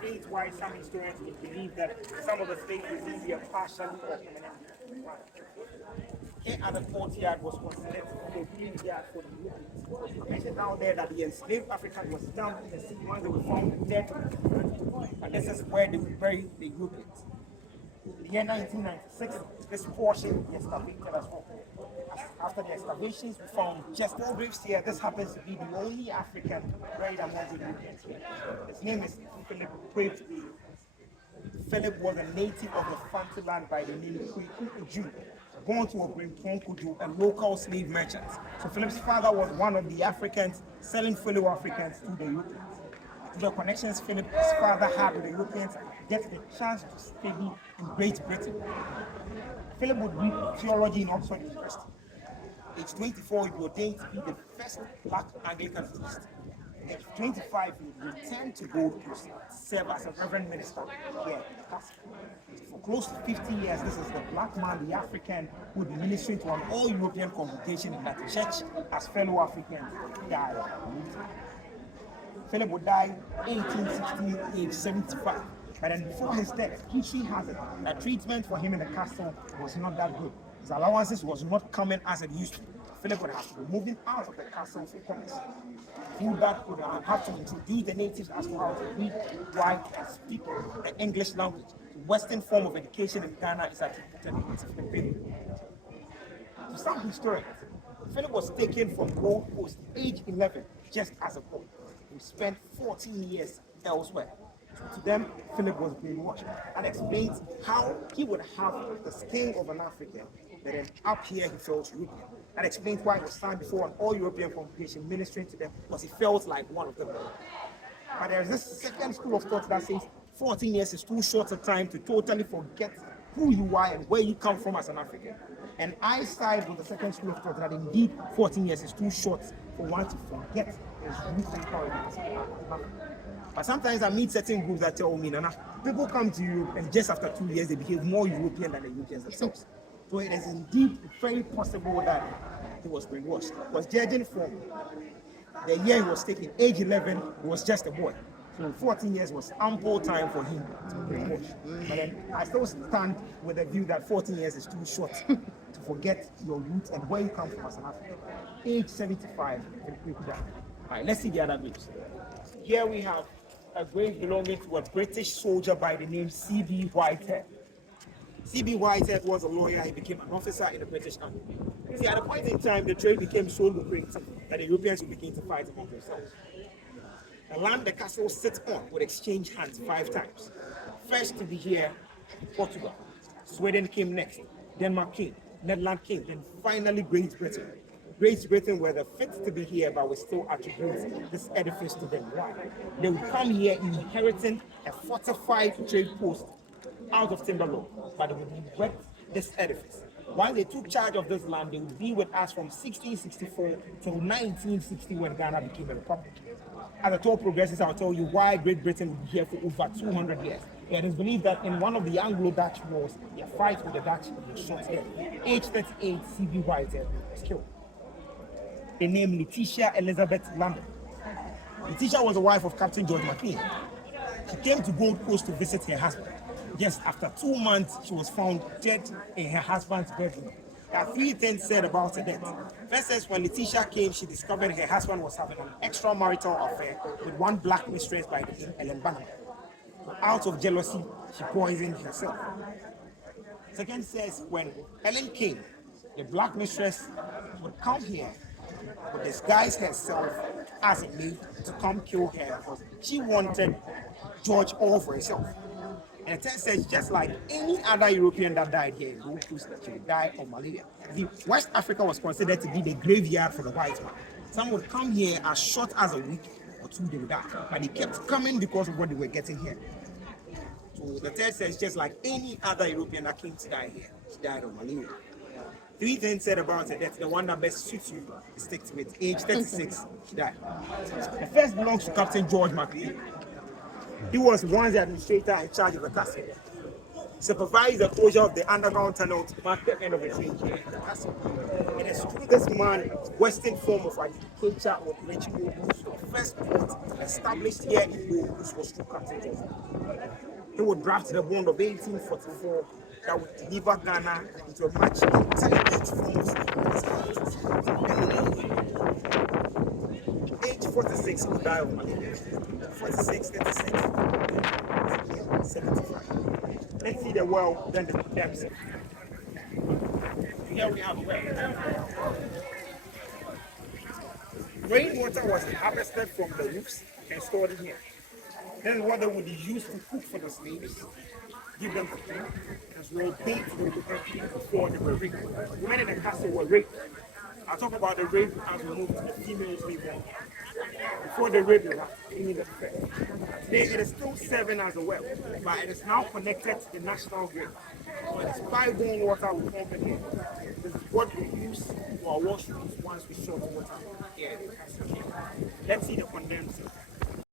explains why some historians would believe that some of the slaves received their partially or permanently. Here at the courtyard was considered the graveyard for the Europeans. I mentioned now there that the enslaved African was dumped in the sea once they were found dead. And this is where they would bury the Europeans. In the year 1996, this portion was excavated as well. After the excavations, we found just 4 graves here. This happens to be the only African buried among the Europeans here. His name is Philip Quaid. Philip was a native of the Fanti land by the name of Kuju, born to a Kuju, a local slave merchant. So Philip's father was one of the Africans selling fellow Africans to the Europeans. To the connections Philip's father had with the Europeans, get the chance to study in Great Britain. Philip would read theology in Oxford University. Age 24, he was ordained to be the first black Anglican priest. Age 25, he would return to Gold Coast to serve as a reverend minister here at Castle. For close to 50 years, this is the black man, the African, who would be ministering to an all-European congregation in that church as fellow Africans died. Philip would die in 1816, age 75. But then before his death, history has it that treatment for him in the castle was not that good. His allowances was not coming as it used to. Philip would have to be moving out of the castle for commerce. That would have to introduce the natives as to how to read, write, and speak the English language. The Western form of education in Ghana is attributed to Philip. To some historians, Philip was taken from Gold Coast age 11 just as a boy. He spent 14 years elsewhere. To them, Philip was brainwashed and explains how he would have the skin of an African, but then up here he felt European. That explains why he was signed before an all-European congregation ministering to them, because he felt like one of them. But there is this second school of thought that says 14 years is too short a time to totally forget who you are and where you come from as an African. And I side with the second school of thought that indeed 14 years is too short for one to forget his roots and origins. But sometimes I meet certain groups that tell me, Nana, people come to Europe and just after 2 years they behave more European than the Europeans themselves. So it is indeed very possible that he was brainwashed. Because judging from the year he was taken, age 11, he was just a boy. So 14 years was ample time for him to be brainwashed. But then I still stand with the view that 14 years is too short to forget your roots and where you come from as an African. Age 75, all right, let's see the other graves. Here we have a grave belonging to a British soldier by the name C.B. Whitehead. C.B. Whitehead was a lawyer. He became an officer in the British Army. See, at a point in time, the trade became so lucrative that the Europeans would begin to fight among themselves. The land the castle sits on would exchange hands 5 times. First to be here, Portugal. Sweden came next. Denmark came. Netherlands came. Then finally Great Britain. Great Britain were the fifth to be here, but we still attribute this edifice to them. Why? They would come here inheriting a fortified trade post out of Timberlaw, but they would erect this edifice. While they took charge of this land, they would be with us from 1664 till 1960 when Ghana became a republic. As the tour progresses, I'll tell you why Great Britain would be here for over 200 years. It is believed that in one of the Anglo-Dutch wars, a fight with the Dutch was shot dead. Age 38, C.B. Whitehead was killed. The name Letitia Elizabeth Lambert. Letitia was the wife of Captain George McLean. She came to Gold Coast to visit her husband. Just after 2 months, she was found dead in her husband's bedroom. There are 3 things said about her death. First says when Letitia came, she discovered her husband was having an extramarital affair with one black mistress by the name Ellen Banham. So out of jealousy, she poisoned herself. Second says when Ellen came, the black mistress would come here, would disguise herself as a maid to come kill her because she wanted George all for herself. And the text says just like any other European that died here in Gold Coast, she would die of malaria. The West Africa was considered to be the graveyard for the white man. Some would come here as short as a week or 2 they would die, but they kept coming because of what they were getting here. So the text says just like any other European that came to die here, she died of malaria. 3 things said about it. That's the one that best suits you. Stick to it. Age 36, she died. The first belongs to Captain George McLean. He was once the administrator in charge of the castle. supervised the closure of the underground tunnel to mark the end of the train journey in the castle. It is through this man Western form of agriculture operation whose the first port established here in Wales was through Captain Joseph. He would draft the bond of 1844 that would deliver Ghana into a much intelligent form of age 46 he died of malaria. 46, 36, 75. Let's see the well, then the depths. Here we have a well. Rainwater was harvested from the roofs and stored in here. This is what they would use to cook for the slaves, give them food, as well bathe them before they were raped. Women in the castle were raped. I'll talk about the rape as we move to the female slave one. Before the rape, they were in the fair. Today it is still serving as a well, but it is now connected to the national grid. So it is bygone water we pump in here. This is what we use for our washrooms once we short water here. Let's see the condenser.